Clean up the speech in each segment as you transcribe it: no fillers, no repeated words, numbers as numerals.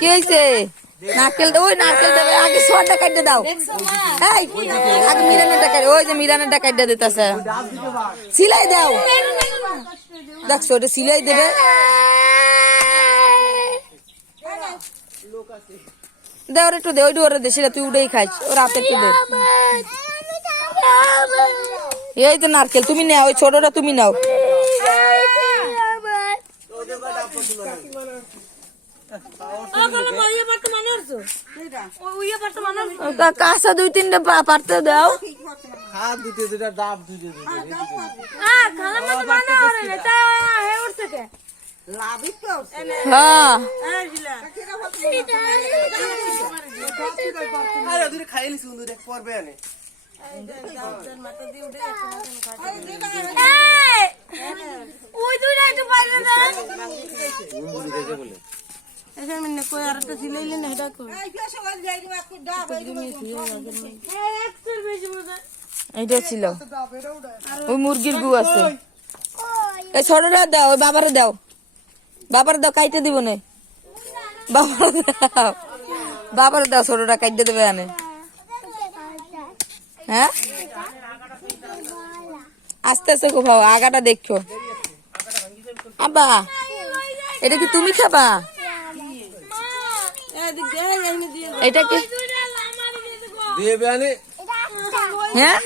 কি হয়েছে? নারকেল ওই নারকেল দেবে আগে সোয়াটা কাটতে দাও। আগে মিরানাটা কাটে, ওই যে মিরানাটা কাটতে দিতেছে, সিলাই দাও। দেখছো ওটা সিলাই দেবে। দে ওর একটু দে, ওই ওরে দে, সেটা তুই উঠেই খাইস, ওর হাতে একটু দে। এই তো নারকেল তুমি নাও, ওই ছোটটা তুমি নাও। কাঁচা 2-3টা পারতে দাও। এইটা ছিল ওই মুরগির গু আছে। এই ছোটটা দাও, ওই বাবারে দাও, বাবারে দাও, কাইটে দিব না। বাবারে দাও, বাবারে দাও, ছোটটা কাইটে দেবে আনে। হ্যাঁ আস্তে আস্তে খাও, আগাটা দেখো। আব্বা এটা কি তুমি খাবা? এটা কি হ্যাঁ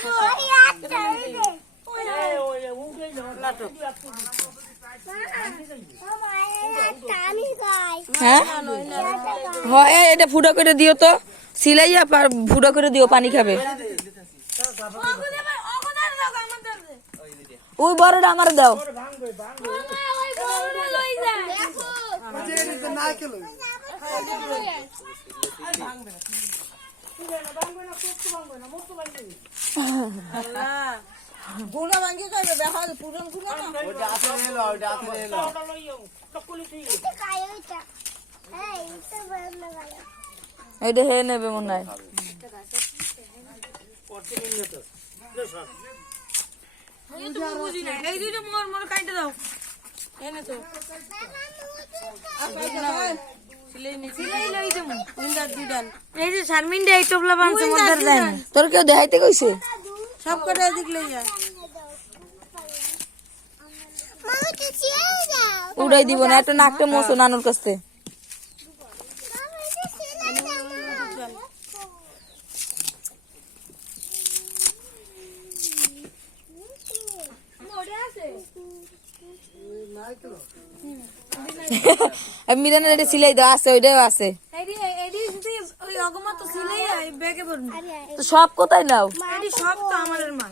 হ্যাঁ এটা ফুটো করে দিও তো, সিলাইয়া ফুটো করে দিও, পানি খাবে। ওই বড়টা আমার দাও। এইটা হে নেবে মনে হয়। তোর কেউ দেখাইতে কইছে? সব করে উড়াই দিব না, একটা নাকটা মোছো নানুর কাছে। মিরানের এটা সিলাই দাও, আছে ওইটাও আছে। তো সব কোথায় নাও? সব তো আমাদের মা।